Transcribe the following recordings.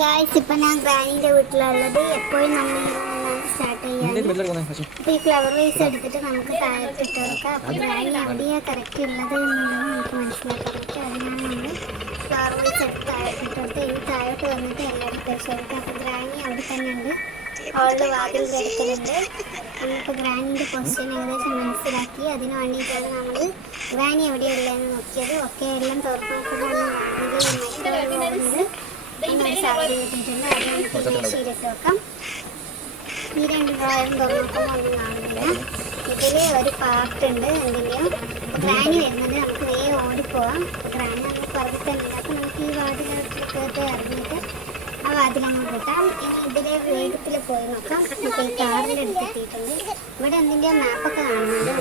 Guys, ഇപ്പം ഞാൻ ഗ്രാനിയുടെ വീട്ടിലുള്ളത്. എപ്പോഴും നമ്മൾ സ്റ്റാർട്ട് ചെയ്യാൻ ഈ ഫ്ലവർ വേസ് എടുത്തിട്ട് നമുക്ക് താഴോട്ട് ഇട്ട് കൊടുക്കാം. അപ്പോൾ ഗ്രാനി എവിടെയാണ് കറക്റ്റ് ഉള്ളത് എന്നുള്ളത് നമുക്ക് മനസ്സിലാക്കാൻ പറ്റും. അതിനാണ് നമ്മൾ ഫ്ലവർ വേസ് എടുത്ത് താഴോട്ട് ഇട്ട് കൊടുത്ത് ഇനി താഴോട്ട് വന്നിട്ട് എല്ലാവരും കഴിച്ചു കൊടുക്കാം. അപ്പോൾ ഗ്രാനി അവിടെ തന്നെ ഉണ്ട്, അവളുടെ വാതിലിൻ്റെ അടുക്കലുണ്ട്. നമ്മളിപ്പോൾ ഗ്രാനിൻ്റെ പൊസിഷൻ ഏകദേശം മനസ്സിലാക്കി. അതിന് വേണ്ടിയിട്ടാണ് നമ്മൾ ഗ്രാനി എവിടെയുള്ളതെന്ന് നോക്കിയത്. ഒക്കെ എല്ലാം തുറന്നു നോക്കുമ്പോൾ മൈക്രോവേവ് സാധനം കിട്ടിയിട്ടുണ്ട്. അത് നമുക്ക് മേശയിലിട്ട് വെക്കാം. ഈ രണ്ട് ഡ്രോയറും തുറന്നോക്കുമ്പോൾ ഒന്നും കാണുന്നില്ല. ഇതിൽ ഒരു പാർട്ട് ഉണ്ട് എന്തെങ്കിലും. ഗ്രാനി വരുന്നത് നമുക്ക് നേരെ ഓടിപ്പോവാം. ഗ്രാനി നമുക്ക് പുറത്ത് തന്നെ ഉണ്ട്. അപ്പോൾ നമുക്ക് ഈ വാതിലകത്ത് ഇറങ്ങിയിട്ട് ആ വാതിലങ്ങ് കൂട്ടാം. ഇനി ഇതിലെ വേഗത്തിൽ പോയി നോക്കാം. നമുക്ക് ഈ കാറിൻ്റെ അടുത്ത് എത്തിയിട്ടുണ്ട്. ഇവിടെ എന്തിൻ്റെ മാപ്പൊക്കെ കാണുന്നുണ്ട്.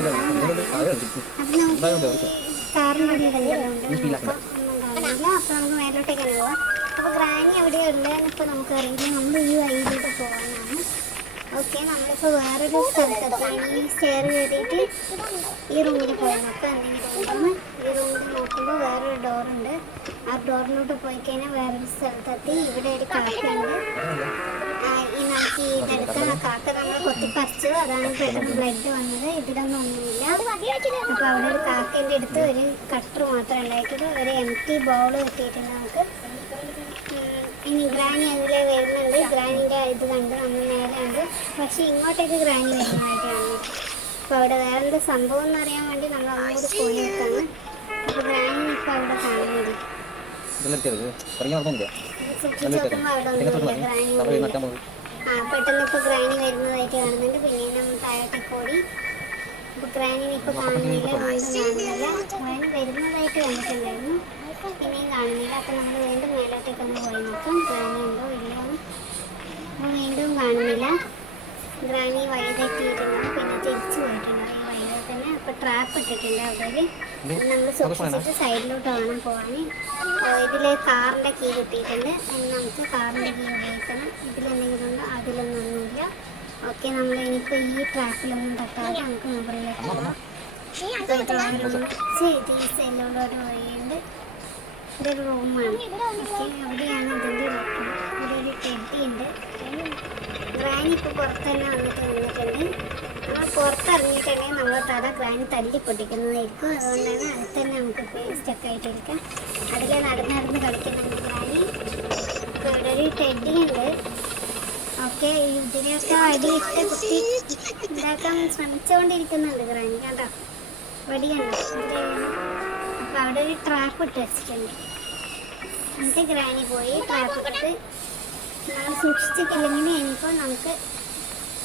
അപ്പം നമുക്ക് കാറിൻ്റെ അടുത്ത് എന്തെങ്കിലും ഉണ്ട്, ഒന്നും കാണുന്നില്ല. അപ്പോൾ നമുക്ക് മേലോട്ടേക്ക് തന്നെ പോവാം. അപ്പോൾ ഗ്രാനി എവിടെയാണ് ഉള്ളതെന്ന് ഇപ്പോൾ നമുക്കറിയില്ല. നമ്മൾ ഈ വഴിയിലോട്ട് പോകാനാണ്. ഓക്കെ, നമ്മളിപ്പോൾ വേറൊരു സ്ഥലത്തെത്താൻ ഈ സ്റ്റെയർ കയറിയിട്ട് ഈ റൂമിൽ പോയി നോക്കാം എന്തെങ്കിലും ഉണ്ടെന്ന്. ഈ റൂമിൽ നോക്കുമ്പോൾ വേറൊരു ഡോറുണ്ട്. ആ ഡോറിലോട്ട് പോയി കഴിഞ്ഞാൽ വേറൊരു സ്ഥലത്തെത്തി. ഇവിടെ ഒരു കാക്കയുണ്ട്. ഈ നമുക്ക് ഇതെടുക്കാൻ ആ കാക്ക നമ്മൾ കൊത്തിപ്പറിച്ചു. അതാണ് പെട്ടെന്ന് ബ്ലഡ് വന്നത്. ഇതിലൊന്നും ഒന്നുമില്ല. അപ്പോൾ അവിടെ ഒരു കാക്കേൻ്റെ അടുത്ത് ഒരു കട്ടർ മാത്രമേ ഉണ്ടായിട്ടുള്ളൂ. ഒരു എംറ്റി ബൗൾ കിട്ടിയിട്ടുണ്ട് നമുക്ക്. ഇനി ഗ്രാനി അതിലെ വരുന്നുണ്ട്. ഗ്രാനിൻ്റെ ഇത് കണ്ട് നമ്മൾ നേരെ ഉണ്ട്, പക്ഷേ ഇങ്ങോട്ടേക്ക് ഗ്രാനി വരുന്നതായിട്ട് കാണുന്നു. അപ്പോൾ അവിടെ വേറെന്ത് സംഭവം എന്ന് അറിയാൻ വേണ്ടി നമ്മൾ അങ്ങോട്ട് പോയി നിൽക്കാണ്. അപ്പോൾ ഗ്രാനി ഇപ്പോൾ അവിടെ കാണുന്നില്ല. നോക്കുമ്പോൾ അവിടെ ഒന്നുമില്ല ഗ്രാനി. പെട്ടെന്ന് ഇപ്പോൾ ഗ്രാനി വരുന്നതായിട്ട് കാണുന്നുണ്ട്. പിന്നെ നമ്മൾ താഴോട്ടേക്ക് ഓടി. അപ്പോൾ ഗ്രാനിനെ ഇപ്പോൾ കാണുന്നില്ല, വീണ്ടും കാണുന്നില്ല. ഗ്രാനി വരുന്നതായിട്ട് കണ്ടിട്ടുണ്ടായിരുന്നു, പിന്നെയും കാണുന്നില്ല. അപ്പോൾ നമ്മൾ വീണ്ടും മേലോട്ടേക്കൊന്ന് പോയി നോക്കാം ഗ്രാനി ഉണ്ടോ ഇല്ലയോ. അപ്പോൾ വീണ്ടും കാണുന്നില്ല. ഗ്രാനി വഴി തെറ്റിയിട്ടുണ്ട്, പിന്നെ തിരിച്ചു പോയിട്ടുണ്ട് ഈ വഴിയിൽ തന്നെ. അപ്പോൾ ട്രാപ്പ് ഇട്ടിട്ടുണ്ട് അവിടെ. നമ്മൾ സൂക്ഷിച്ചിട്ട് സൈഡിലോട്ട് വേണം പോകാൻ. ഇതിൽ കാറിൻ്റെ കീ കിട്ടിയിട്ടുണ്ട്. നമുക്ക് കാറിൻ്റെ കീ ഉപയോഗിക്കണം. ഇതിലെന്തെങ്കിലും ഉണ്ടോ? അതിലൊന്നൊന്നുമില്ല. ഓക്കെ, നമ്മൾ ഇനിയിപ്പോൾ ഈ ട്രാപ്പിലൊന്നും തട്ടാതെ നമുക്ക് മുകളിലേക്ക് പോകാം. ഈ സൈഡിലുള്ള ഒരു വഴിയുണ്ട്. ഇതൊരു റൂമാണ്. ഓക്കെ, അവിടെയാണ് ഇതിൻ്റെ ലക്ഷ്യം. ഇവിടെ ഒരു ടെഡി ഉണ്ട്. ഗ്രാനി ഇപ്പോൾ പുറത്ത് തന്നെ നിന്നിട്ടുണ്ട്. നമ്മൾ പുറത്തിറങ്ങിയിട്ടുണ്ടെങ്കിൽ നമ്മൾ തല ഗ്രാനി തല്ലി പൊട്ടിക്കുന്നതായിരിക്കും. അതുകൊണ്ടാണ് അടുത്ത് തന്നെ നമുക്ക് സ്റ്റക്കായിട്ടിരിക്കാം. അതിൽ നടന്ന് കളിക്കുന്നുണ്ട് ഗ്രാനി. ഇപ്പോൾ ഇവിടെ ഒരു ടെഡി ഉണ്ട്. ഓക്കെ, ഇതിനെയൊക്കെ അടിയിട്ട് കുത്തി ഉണ്ടാക്കാൻ ശ്രമിച്ചുകൊണ്ടിരിക്കുന്നുണ്ട് ഗ്രാനി. കേട്ടോ, വടിയുണ്ട്. അപ്പോൾ അവിടെ ഒരു ട്രാപ്പ് ഇട്ട് വെച്ചിട്ടുണ്ട്. എന്നിട്ട് ഗ്രാനി പോയി ട്രാപ്പ് ഇട്ടിട്ട് നമ്മൾ സൂക്ഷിച്ചിട്ടില്ലെങ്കിൽ ഇനിയിപ്പോൾ നമുക്ക്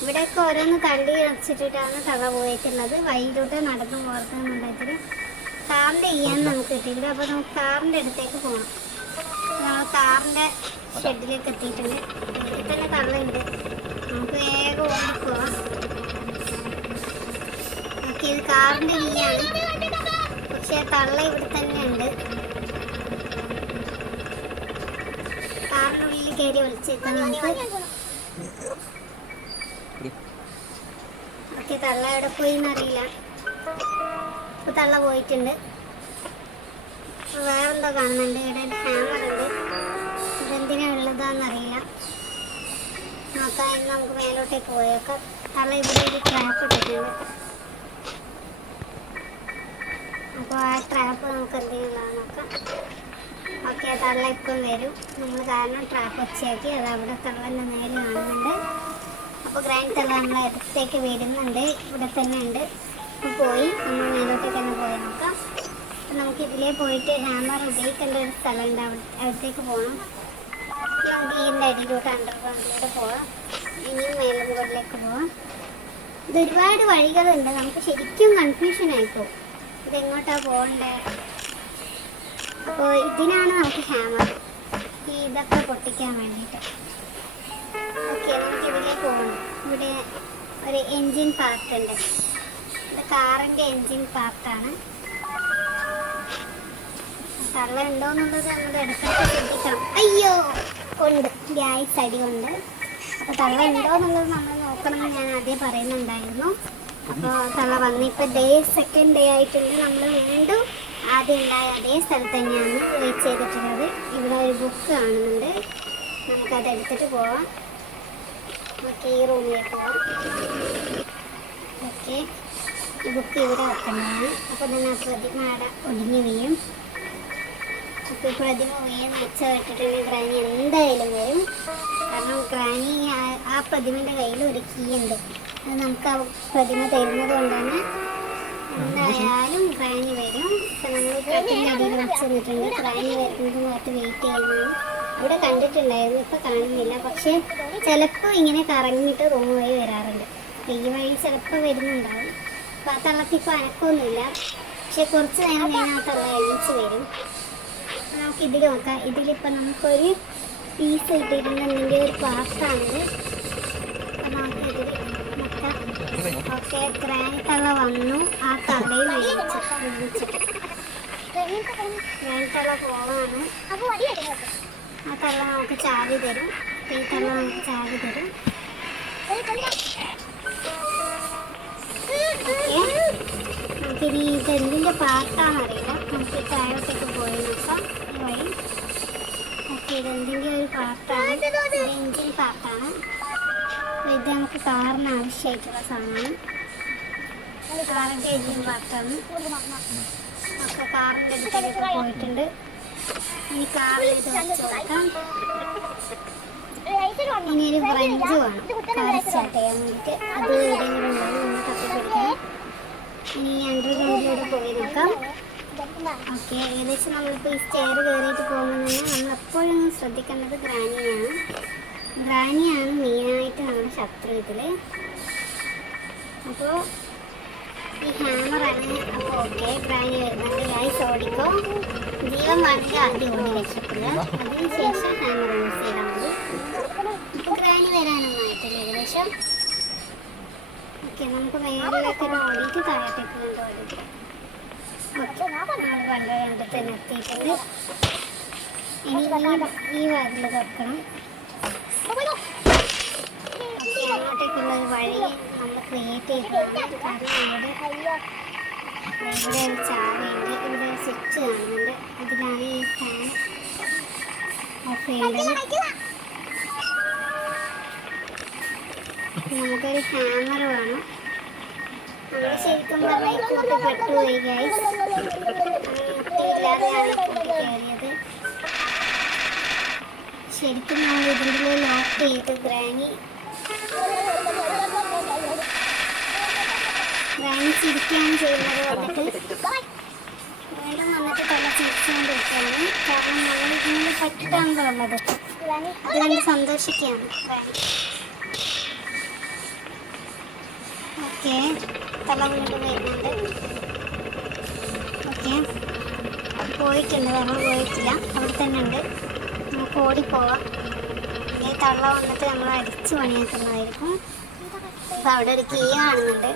ഇവിടെയൊക്കെ ഓരോന്ന് തള്ളി വെച്ചിട്ടിട്ടാണ് തള പോയിട്ടുള്ളത്. വഴിയിലോട്ട് നടന്നു പോർക്കുന്നുണ്ടെങ്കിൽ കാറിൻ്റെ ചെയ്യാൻ നമുക്ക് കിട്ടിയില്ല. അപ്പോൾ നമുക്ക് കാറിൻ്റെ അടുത്തേക്ക് പോകണം. നമ്മൾ കാറിൻ്റെ ഷെഡിലേക്ക് എത്തിയിട്ടുണ്ട്. ഇതിൽ തന്നെ തള്ളുണ്ട്, നമുക്ക് വേഗം ഓടിപ്പോവാം. ഓക്കെ, ഇത് കാറിൻ്റെ കീയാണ്, പക്ഷേ തള്ള ഇവിടെ തന്നെ ഉണ്ട്. കാറിനുള്ളിൽ കയറി ഒളിച്ചേക്കാം നമുക്ക്. ഓക്കെ, തള്ള എവിടെ പോയി എന്നറിയില്ല. ഇപ്പോൾ തള്ള പോയിട്ടുണ്ട്. വേറെന്തോ കാണുന്നുണ്ട്. ഇവിടെ ഒരു ഹാമർ ഉണ്ട്. ഇതെന്തിനാ ഉള്ളതാണെന്നറിയില്ല. നോക്കാം, നമുക്ക് മേലോട്ടേക്ക് പോയേക്കാം. തള്ള ഇവിടെ ഒരു ട്രാപ്പ് ഇട്ടിട്ടുണ്ട്. അപ്പോൾ ആ ട്രാപ്പ് നമുക്ക് എന്തെങ്കിലും നോക്കാം. ഓക്കെ, തള്ള ഇപ്പം വരും. നമ്മൾ കാരണം ട്രാപ്പ് വെച്ചാക്കി അത് അവിടെ തള്ളൻ്റെ നേരെ കാണുന്നുണ്ട്. അപ്പോൾ ഗ്രാൻഡ് തള്ള നമ്മളെ അടുത്തേക്ക് വരുന്നുണ്ട്. ഇവിടെ തന്നെ ഉണ്ട്. അപ്പോൾ പോയി നമ്മൾ മേലോട്ടേക്ക് തന്നെ പോയി നോക്കാം. അപ്പോൾ നമുക്ക് ഇതിലേ പോയിട്ട് ഹാമർ ഉപയോഗിക്കേണ്ട ഒരു സ്ഥലമുണ്ട്. അവിടത്തേക്ക് പോകണം. നമുക്ക് ഇതിൻ്റെ അടിയിലോട്ട് അണ്ടർഗ്രൗണ്ടിലൂടെ പോവാം. ഇനിയും മേലുമുകളിലേക്ക് പോവാം. ഇതൊരുപാട് വഴികളുണ്ട്. നമുക്ക് ശരിക്കും കൺഫ്യൂഷനായിപ്പോവും ഇതെങ്ങോട്ടാണ് പോകണ്ടേ. അപ്പോൾ ഇതിനാണ് നമുക്ക് ഹാമർ, ഈ ഇതൊക്കെ പൊട്ടിക്കാൻ വേണ്ടിയിട്ട്. ഓക്കെ, നമുക്ക് ഇതിലേക്ക് പോകണം. ഇവിടെ ഒരു എൻജിൻ പാർട്ട് ഉണ്ട്. ഇത് കാറിൻ്റെ എൻജിൻ പാർട്ടാണ്. തള്ള ഉണ്ടോ എന്നുള്ളത് നമ്മൾ എടുക്കാതെ ശ്രദ്ധിക്കണം. അയ്യോ, ഉണ്ട്, ഗ്യാസ് അടി കൊണ്ട്. അപ്പോൾ തള്ള ഉണ്ടോ എന്നുള്ളത് നമ്മൾ നോക്കണമെന്ന് ഞാൻ ആദ്യം പറയുന്നുണ്ടായിരുന്നു. അപ്പോൾ തള്ള വന്ന് ഇപ്പോൾ സെക്കൻഡ് ഡേ ആയിട്ടുണ്ട്. നമ്മൾ വീണ്ടും ആദ്യം ഉണ്ടായ അതേ സ്ഥലത്ത് തന്നെയാണ് വെയിറ്റ് ചെയ്തിട്ടുള്ളത്. ഇവിടെ ഒരു ബുക്ക് കാണുന്നുണ്ട്. നമുക്കതെടുത്തിട്ട് പോവാം. ഓക്കെ, ഈ റൂമിലേക്ക് പോവാം. ഓക്കെ, ഈ ബുക്ക് ഇവിടെ വെക്കുന്നതാണ്. അപ്പോൾ തന്നെ ആ പ്രതിമ അവിടെ ഒടിഞ്ഞു വീഴും. അപ്പോൾ ഈ പ്രതിമ വീഴും വെച്ച് വെച്ചിട്ടുണ്ടെങ്കിൽ ഗ്രാനി എന്തായാലും വരും. കാരണം ഗ്രാനി ആ പ്രതിമയുടെ കയ്യിൽ ഒരു കീ ഉണ്ട്. അത് നമുക്ക് ആ പ്രതിമ തരുന്നത് കൊണ്ട് തന്നെ എന്തായാലും ഗ്രാനി വരും. ഇപ്പം നമ്മൾ കട്ടിൻ്റെ അടിയിൽ വെച്ച് നിന്നിട്ടുണ്ട്. ഗ്രാനി വരുന്നത് ഭാഗത്ത് വെയിറ്റ് ചെയ്യുന്നതാണ്. ഇവിടെ കണ്ടിട്ടുണ്ടായിരുന്നു, ഇപ്പം കാണുന്നില്ല. പക്ഷേ ചിലപ്പോൾ ഇങ്ങനെ കറങ്ങിയിട്ട് റൂം വഴി വരാറുണ്ട്. അപ്പോൾ ഈ വഴി ചിലപ്പോൾ വരുന്നുണ്ടാവും. അപ്പോൾ ആ തള്ളത്തിപ്പോൾ അനക്കൊന്നുമില്ല. പക്ഷെ കുറച്ച് നേരം കഴിഞ്ഞാൽ ആ തള്ള എഴുതിച്ച് വരും. നമുക്ക് ഇതിൽ നോക്കാം. ഇതിലിപ്പോൾ നമുക്കൊരു പീസ് കിട്ടിയിട്ടുണ്ടെങ്കിൽ ഒരു പാർട്ടാണിത്. അപ്പം നമുക്ക് ഇതിൽ നോക്കാം. ഓക്കെ, ഗ്രാനി തള്ള വന്നു. ആ തള്ളയിൽ വിളിച്ചിട്ട് ഗ്രാനി തള്ള പോവാണ്. ആ തള്ള നമുക്ക് ചാവി തരും. ഈ തള്ള നമുക്ക് ചാവി തരും. ഓക്കെ, നമുക്കിനി ഇതെന്തിൻ്റെ പാർട്ടാണെന്നറിയില്ല. നമുക്ക് താഴോട്ടേക്ക് പോയി നോക്കാം ഈ വഴി. ഓക്കെ, ഇതെന്തിൻ്റെ ഒരു പാർട്ടാണ്. ഇത് എഞ്ചിൻ പാർട്ടാണ്. അപ്പോൾ ഇത് നമുക്ക് കാറിന് ആവശ്യമായിട്ടുള്ള സാധനമാണ്. കാറിൻ്റെ എഞ്ചിൻ പാർട്ടാണ്. ഒക്കെ കാറിൻ്റെ അടുത്തേക്ക് പോയിട്ടുണ്ട്. ഇനി കാറിൽ ഇത് വെച്ച് കൊടുക്കാം. ഇനി ഒരു ബ്രഞ്ച് വേണം കാർ സ്റ്റാർട്ട് ചെയ്യാൻ വേണ്ടിയിട്ട്. അത് എവിടെയെങ്കിലും ഉണ്ടാവും, നമ്മൾ തപ്പിപ്പിടിക്കണം. ഇനി അണ്ടർഗ്രൗണ്ടിലൂടെ പോയി നോക്കാം. ഓക്കെ, ഏകദേശം നമ്മളിപ്പോൾ ഈ സ്റ്റെയർ കയറിയിട്ട് പോകുമ്പോൾ തന്നെ നമ്മൾ എപ്പോഴും ശ്രദ്ധിക്കേണ്ടത് ഗ്രാനിയാണ്. ഗ്രാനിയാണ് മെയിനായിട്ട് നമ്മുടെ ശത്രു ഇതിൽ. അപ്പോൾ ഈ ഹാമറാണ്. അപ്പോൾ ഓക്കെ, ഗ്രാനി വരുന്നുണ്ട്. ഗൈസ് ഓടിക്കോ. ജീവൻ വേണമെങ്കിൽ ആദ്യം ഓടി രക്ഷപ്പെടുക, അതിനുശേഷം ഹാമർ യൂസ് ചെയ്താൽ മതി. ഇപ്പോൾ ഗ്രാനി വരാനൊന്നും ആയിട്ടില്ല ഏകദേശം. ഓക്കെ, നമുക്ക് മേളിലേക്ക് ഓടിയിട്ട് താഴത്തേക്ക് കൊണ്ട് ഓടിക്കാം. ഓക്കെ, നമ്മൾ പണ്ട് കണ്ടിട്ട് നിർത്തിയിട്ടുണ്ട്. ഇനി ഈ വാതിൽ തുറക്കണം. ഓക്കെ, അങ്ങോട്ടേക്കുള്ള ഒരു വഴി നമ്മൾ ക്രിയേറ്റ് ചെയ്തതാണ്. കാരണം ഇവിടെ ഒരു ചാവിയുണ്ട്. ഇവിടെ ഒരു സ്വിച്ച് കാണുന്നുണ്ട്. അതിലാണ് ഈ ഫാൻ ഓഫ് ചെയ്യേണ്ടത്. നമുക്കൊരു ഹാമർ വേണം. നമ്മൾ ശരിക്കും പറഞ്ഞാൽ ഈ കൂട്ട് പെട്ടുപോയി ഗൈസ്. മുട്ടിയില്ലാതെയാണ് കൂട്ടി കയറിയത്. ശരിക്കും നമ്മൾ ഇതിൻ്റെ ലോക്ക് ചെയ്ത് ഗ്രാനി ചിരിക്കുകയാണ് ചെയ്യുന്നത്. വന്നിട്ട് വീണ്ടും വന്നിട്ട് തല ചിരിച്ചുകൊണ്ടിരിക്കുകയാണ്. കാരണം നമ്മൾ ഇതിന് പറ്റാണല്ലോ ഉള്ളത്. അതുകൊണ്ട് സന്തോഷിക്കുകയാണ് ഗ്രാനി. ഓക്കെ, തല വീണ്ടും വരുന്നുണ്ട്. ഓക്കെ, പോയിട്ടുണ്ട്. തള്ള പോയിട്ടില്ല, അവിടെ തന്നെ ഉണ്ട്. നമുക്ക് ഓടിപ്പോവാം. ഈ തള്ള വന്നിട്ട് നമ്മൾ അടിച്ച് പണിയാക്കുന്നതായിരിക്കും. അപ്പോൾ അവിടെ ഒരു കീ കാണുന്നുണ്ട്.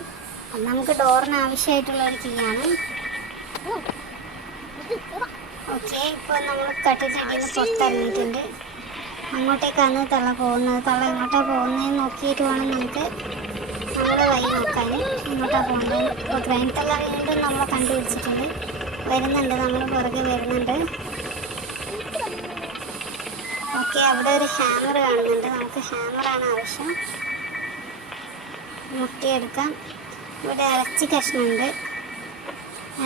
അത് നമുക്ക് ഡോറിന് ആവശ്യമായിട്ടുള്ള ഒരു കീ ആണ്. ഓക്കെ, ഇപ്പോൾ നമ്മൾ കട്ടിട്ടടിയിൽ നിന്ന് പുറത്തിറങ്ങിയിട്ടുണ്ട്. അങ്ങോട്ടേക്കാണ് തള്ള പോകുന്നത്. തള്ള എങ്ങോട്ടാണ് പോകുന്നതെന്ന് നോക്കിയിട്ട് വേണം നമുക്ക് നമ്മുടെ വഴി നോക്കാൻ. ഇങ്ങോട്ടാണ് പോകേണ്ടത്. ഇപ്പോൾ ഗ്രാനി തള്ള വീണ്ടും നമ്മളെ കണ്ടുപിടിച്ചിട്ടുണ്ട്. വരുന്നുണ്ട്, നമ്മൾ പുറകെ വരുന്നുണ്ട്. ഓക്കെ, അവിടെ ഒരു ഹാമർ കാണുന്നുണ്ട്. നമുക്ക് ഹാമറാണ് ആവശ്യം. മുട്ടിയെടുക്കാം. ഇവിടെ ഇറച്ചി കഷ്ണമുണ്ട്.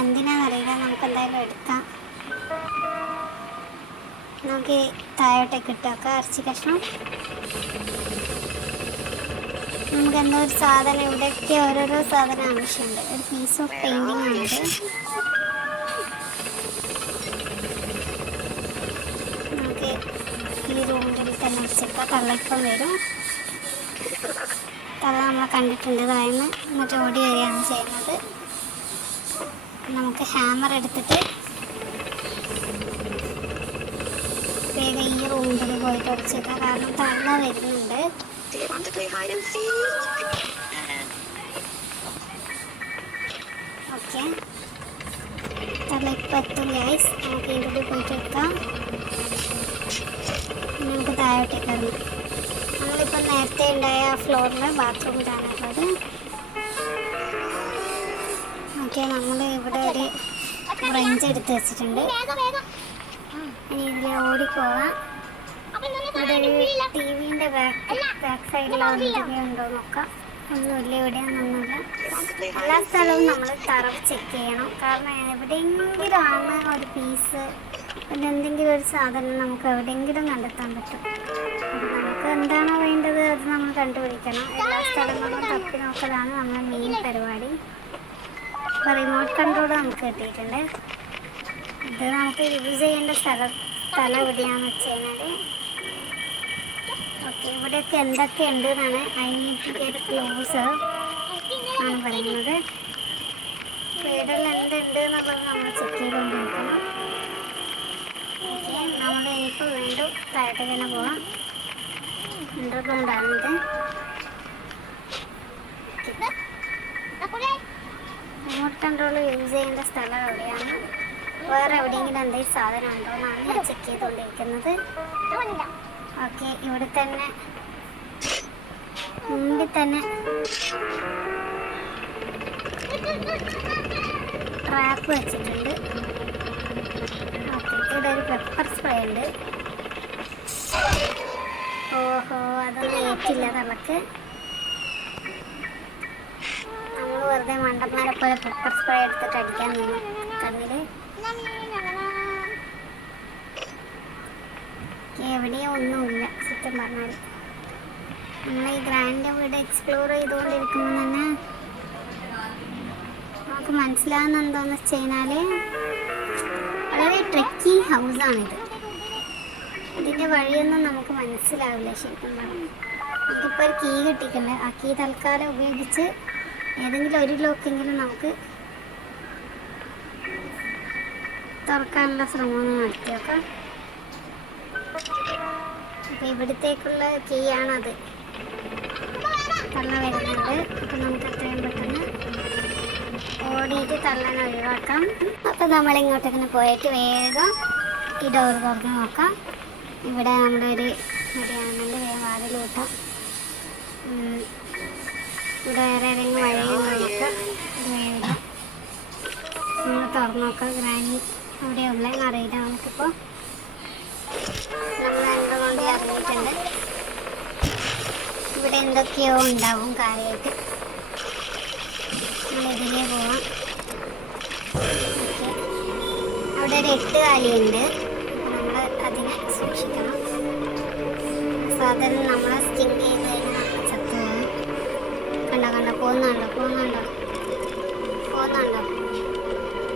എന്തിനാണെന്നറിയില്ല, നമുക്ക് എന്തായാലും എടുക്കാം. നമുക്ക് താഴോട്ടേക്ക് ഇട്ടേക്കാം ഇറച്ചി കഷ്ണം. നമുക്ക് എന്തോ ഒരു സാധനം, ഇവിടെയൊക്കെ ഓരോരോ സാധനം ആവശ്യമുണ്ട്. ഒരു പീസ് ഓഫ് പെയിൻറ്റിങ് ആണിത്. നമുക്ക് ഈ റൂമിൽ തന്നെ വെച്ചേക്കാം. തള്ളയിപ്പം വരും. തള്ള നമ്മളെ കണ്ടിട്ടുണ്ട്. താഴ്ന്ന് എന്നിട്ട് ഓടി വരികയാണ് ചെയ്യുന്നത്. നമുക്ക് ഹാമർ എടുത്തിട്ട് വേഗം ഈ റൂമിൽ പോയിട്ട് ഒടിച്ചേക്കാം. കാരണം തള്ള വരുന്നുണ്ട്. ഓക്കെ, തള്ള ഇപ്പം എത്തും ഗൈസ്. നമുക്ക് ഇതിൽ പോയിട്ട് എടുക്കാം. നമുക്ക് താഴോട്ടേക്ക് ഇറങ്ങാം. നമ്മളിപ്പോൾ നേരത്തെ ഉണ്ടായ ഫ്ലോറിൽ ബാത്റൂമിലാണുള്ളത്. ഓക്കെ, നമ്മൾ ഇവിടെ ഒരു ബ്രഞ്ച് എടുത്ത് വെച്ചിട്ടുണ്ട്. ഇനി ഇതിൽ ഓടിപ്പോവാം. ഇവിടെ ഒരു ടിവിൻ്റെ ബാക്ക് സൈഡിൽ എന്തെങ്കിലും ഉണ്ടോ നോക്കാം. ഒന്നുമില്ല, ഇവിടെയൊന്നുമില്ല. എല്ലാ സ്ഥലവും നമ്മൾ തറവ് ചെക്ക് ചെയ്യണം. കാരണം എവിടെയെങ്കിലും ആണ് ഒരു പീസ്, പിന്നെ എന്തെങ്കിലും ഒരു സാധനം നമുക്ക് എവിടെയെങ്കിലും കണ്ടെത്താൻ പറ്റും. നമുക്ക് എന്താണോ വേണ്ടത് അത് നമ്മൾ കണ്ടുപിടിക്കണം. എല്ലാ സ്ഥലങ്ങളും തപ്പി നോക്കലാണ് നമ്മുടെ മെയിൻ പരിപാടി. അപ്പോൾ റിമോട്ട് കൺട്രോൾ നമുക്ക് കിട്ടിയിട്ടുണ്ട്. ഇത് നമുക്ക് യൂസ് ചെയ്യേണ്ട സ്ഥലം എവിടെയാണെന്ന് വെച്ച് കഴിഞ്ഞാൽ, ഓക്കെ, ഇവിടെയൊക്കെ എന്തൊക്കെ ഉണ്ട് എന്നാണ് I need to get close ആണ് പറയുന്നത്. വീട്ടിൽ എന്തുണ്ട് എന്നുള്ളത് നമ്മൾ ചെക്ക് ചെയ്തുകൊണ്ടിരിക്കണം. ഓക്കെ, നമ്മൾ ഇനിയിപ്പോൾ വീണ്ടും താഴോട്ട് തന്നെ പോകാം. അണ്ടർഗ്രൗണ്ടാണിത്. റിമോട്ട് കൺട്രോൾ യൂസ് ചെയ്യേണ്ട സ്ഥലം എവിടെയാണ്, വേറെ എവിടെയെങ്കിലും എന്തെങ്കിലും സാധനം ഉണ്ടോ എന്നാണ് ഞാൻ ചെക്ക് ചെയ്തുകൊണ്ടിരിക്കുന്നത്. ഓക്കെ, ഇവിടെ തന്നെ മുമ്പിൽ തന്നെ ട്രാപ്പ് വെച്ചിട്ടുണ്ട്. ഓക്കെ, ഇവിടെ ഒരു പെപ്പർ സ്പ്രേ ഉണ്ട്. ഓഹോ, അതൊന്നും ഏറ്റില്ല തള്ളക്ക്. നമ്മൾ വെറുതെ മണ്ടന്മാരെ പോലെ പെപ്പർ സ്പ്രേ എടുത്തിട്ട് അടിക്കാൻ നിന്നു കണ്ണില്. എവിടെയും ഒന്നുമില്ല സത്യം പറഞ്ഞാൽ. നമ്മൾ ഈ ഗ്രാൻഡ് വീട് എക്സ്പ്ലോർ ചെയ്തുകൊണ്ടിരിക്കുമ്പോൾ തന്നെ നമുക്ക് മനസ്സിലാകുന്ന എന്താണെന്ന് വെച്ച് കഴിഞ്ഞാൽ, വളരെ ട്രെക്കി ഹൗസാണിത്. ഇതിൻ്റെ വഴിയൊന്നും നമുക്ക് മനസ്സിലാവില്ല ശരിക്കും പറഞ്ഞാൽ. നമുക്കിപ്പോൾ ഒരു കീ കിട്ടിയിട്ടുണ്ട്. ആ കീ തൽക്കാലം ഉപയോഗിച്ച് ഏതെങ്കിലും ഒരു ലോക്കെങ്കിലും നമുക്ക് തുറക്കാനുള്ള ശ്രമമൊന്ന് നടത്തി നോക്കാം. അപ്പോൾ ഇവിടത്തേക്കുള്ള കീ ആണത് തള്ള വരുന്നത്. അപ്പം നമുക്ക് എത്രയും പെട്ടെന്ന് ഓടിയിട്ട് തള്ളാൻ ഒഴിവാക്കാം. അപ്പോൾ നമ്മളിങ്ങോട്ടേക്ക് പോയിട്ട് വേഗം ഈ ഡോർ തുറന്ന് നോക്കാം. ഇവിടെ നമ്മുടെ ഒരു മതിയാണെന്നുണ്ട്. വേഗം വാതിൽ കൂട്ടാം. ഇവിടെ വേറെ ഏതെങ്കിലും വഴിയും നോക്കാം. വേഗം നമ്മൾ തുറന്ന് നോക്കാം. ഗ്രാനി അവിടെയുള്ളതെന്ന് അറിയില്ല നമുക്കിപ്പോൾ. നമ്മൾ എന്തുകൊണ്ട് അറിഞ്ഞിട്ടുണ്ട് ഇവിടെ എന്തൊക്കെയോ ഉണ്ടാവും കാര്യമായിട്ട്. നമ്മളിതിലേ പോവാം. ഓക്കെ, അവിടെ ഒരു 8 കാലിയുണ്ട്. നമ്മൾ അതിനെ സൂക്ഷിക്കണം. സാധാരണ നമ്മളെ സ്റ്റിങ് ചെയ്ത് കഴിഞ്ഞാൽ നമ്മൾ ചത്തു പോകും. കണ്ടോ പോകുന്നുണ്ടോ.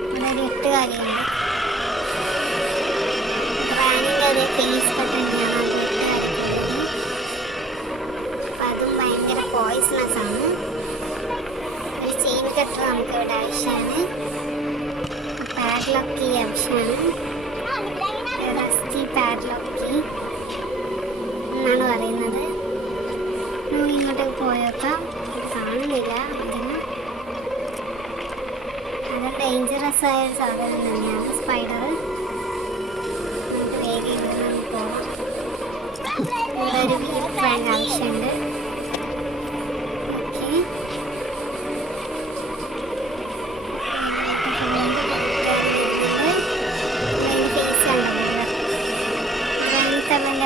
ഇവിടെ ഒരു 8 കാലിയുണ്ട്. ഗ്രാനിൻ്റെ ഒരു ഫേസ് കട്ട് തന്നെയാണ് അത് 8 കാലിക്കുള്ളത്. അപ്പം അതും ഭയങ്കര പോയിസണസ് ആണ്. ഒരു ചെയിൻ കട്ടർ നമുക്ക് ഇവിടെ ആവശ്യമാണ്. പാഡ്ലോക്ക് കീ ആവശ്യമാണ്. റസ്റ്റി പാഡ്ലോക്ക് കീ എന്നാണ് പറയുന്നത്. ഇങ്ങോട്ടേക്ക് പോയേക്കാം. കാണുന്നില്ല അതിന്. അത് ഡേഞ്ചറസ് ആയ ഒരു സാധനം തന്നെയാണ് സ്പൈഡർ. നമുക്ക് വേഗം ഇവിടെ പോകാം. ഇവിടെ ഒരു വീൽ ഫ്രാങ്ക് ആവശ്യമുണ്ട്.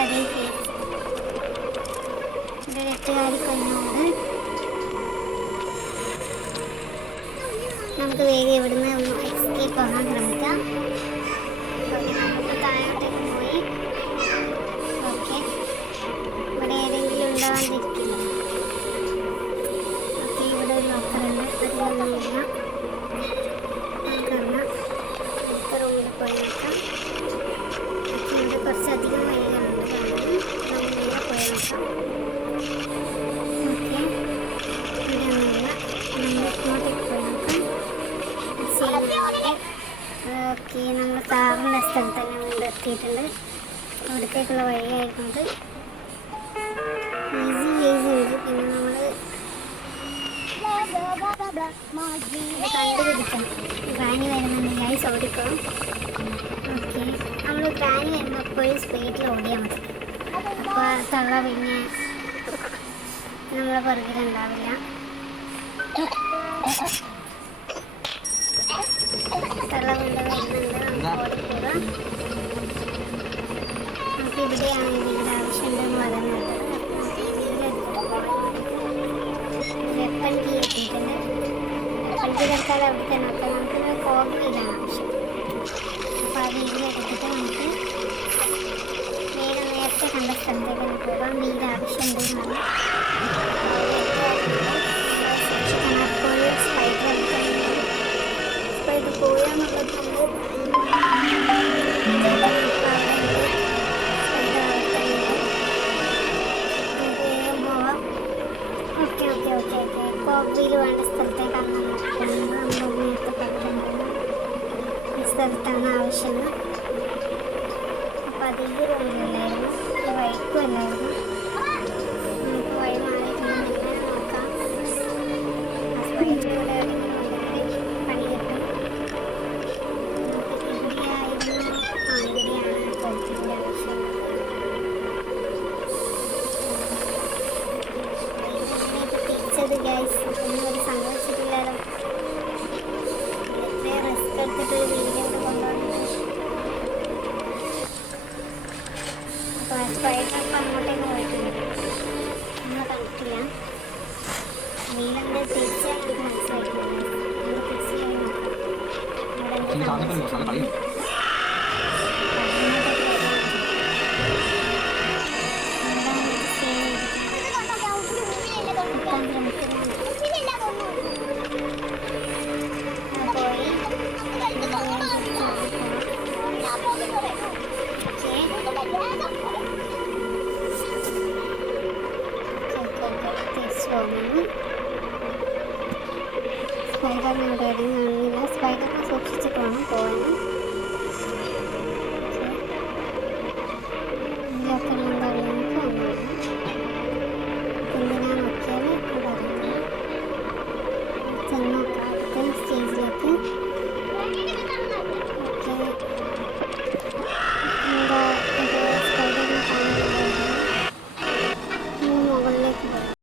അതേ ഫേസ് ഇത് 8 കാലി കൊല്ലുന്നുണ്ട്. നമുക്ക് വേഗം ഇവിടുന്ന് ഒന്ന് എസ്കേപ്പ് ആകാൻ ശ്രമിക്കാം. നമുക്ക് താഴോട്ടേക്ക് പോയി. ഓക്കെ, ഇവിടെ ഏതെങ്കിലും ഉണ്ടാകാതിരിക്കില്ല. ഓക്കെ, ഇവിടെ ഒരു ലോക്കറുണ്ട്. അതിലൊന്നും ഇല്ല. നമുക്കറിയാം. അടുത്ത റൂമിൽ പോയി നോക്കാം. ഇവിടെ കുറച്ചധികം വഴികളുണ്ട്. നമ്മൾ നേരെ പോയി നോക്കാം. ഓക്കെ, ഇവിടെയൊന്നുമില്ല. നമ്മൾ ഇങ്ങോട്ടേക്ക് പോയി നോക്കാം. ഓക്കെ, നമ്മൾ കാറിൻ്റെ സ്ഥലത്ത് തന്നെ കൊണ്ട് എത്തിയിട്ടുണ്ട്. അവിടത്തേക്കുള്ള വഴിയായിരുന്നത്. ഈസി ഉണ്ട്. പിന്നെ നമ്മൾ കണ്ടുപിടിക്കണം. ഗ്രാനി വരുന്നുണ്ട്. ഗൈസ് ഓടിക്കണം. ഓക്കെ, നമ്മൾ ഗ്രാനി വരുമ്പോൾ എപ്പോഴും സ്പീഡിൽ ഓടിയാൽ മതി. അപ്പോൾ തള്ള പിന്നെ നമ്മളെ പുറകിലുണ്ടാവില്ല. തള്ള കൊണ്ട് വരുന്നുണ്ട്. നമുക്ക് ഓടിക്കുക. ഓക്കെ, നമുക്ക് ഇവിടെയാണ് ഈ വീട് ആവശ്യമുണ്ടെന്ന് പറയുന്നത്. വെപ്പൺ കീ എത്തിയിട്ടുണ്ട്. വെപ്പൺ കീ തൽക്കാലം അവിടെ തന്നെ വെക്കാം. നമുക്ക് കോഗ് വീലാണ് ആവശ്യം. അപ്പോൾ ആ വീട്ടിലെടുത്തിട്ട് നമുക്ക് വേഗം നേരത്തെ കണ്ട സ്ഥലത്തേക്ക് പോകാം. വീട് ആവശ്യമുണ്ടെന്നാണ്. സ്പൈഡർ പോയാന്നുള്ളത് കോവിൽ വേണ്ട സ്ഥലത്തേക്കാണ് നമ്മൾ നേരത്തെ പറഞ്ഞിട്ടുണ്ടായിരുന്നു. ഈ സ്ഥലത്താണ് ആവശ്യം. അപ്പോൾ അത് ഈ റൂമിലല്ലായിരുന്നു, ഈ വഴിക്കും അല്ലായിരുന്നു. നമുക്ക് വഴി മാറിയിട്ടുണ്ടെങ്കിൽ നോക്കാം. ഇവിടെ പണി കിട്ടും. നമുക്ക് ഇവിടെയായിരുന്നു, ഇവിടെയാണ് കോവിലിൻ്റെ ആവശ്യം. ഗൈസ് ഒന്നും സംഭവിച്ചിട്ടില്ലല്ലോ. എത്രയും റിസ്ക് എടുത്തിട്ട് വീഡിയോ കൊണ്ടുവന്നിട്ട്. അപ്പോൾ സ്പൈഡറൊക്കെ അങ്ങോട്ടേക്ക് പോയിട്ടുണ്ട്. നമ്മൾ കണ്ടിട്ടില്ല. വീടിൻ്റെ തിരിച്ച് നമുക്ക് മനസ്സിലായിട്ടില്ല. നമ്മൾ തിരിച്ച് സ്പൈഡറിനെ എവിടെയായിരുന്നു കാണുന്നില്ല. സ്പൈഡറിനെ സൂക്ഷിച്ചിട്ട് വേണം പോകാൻ.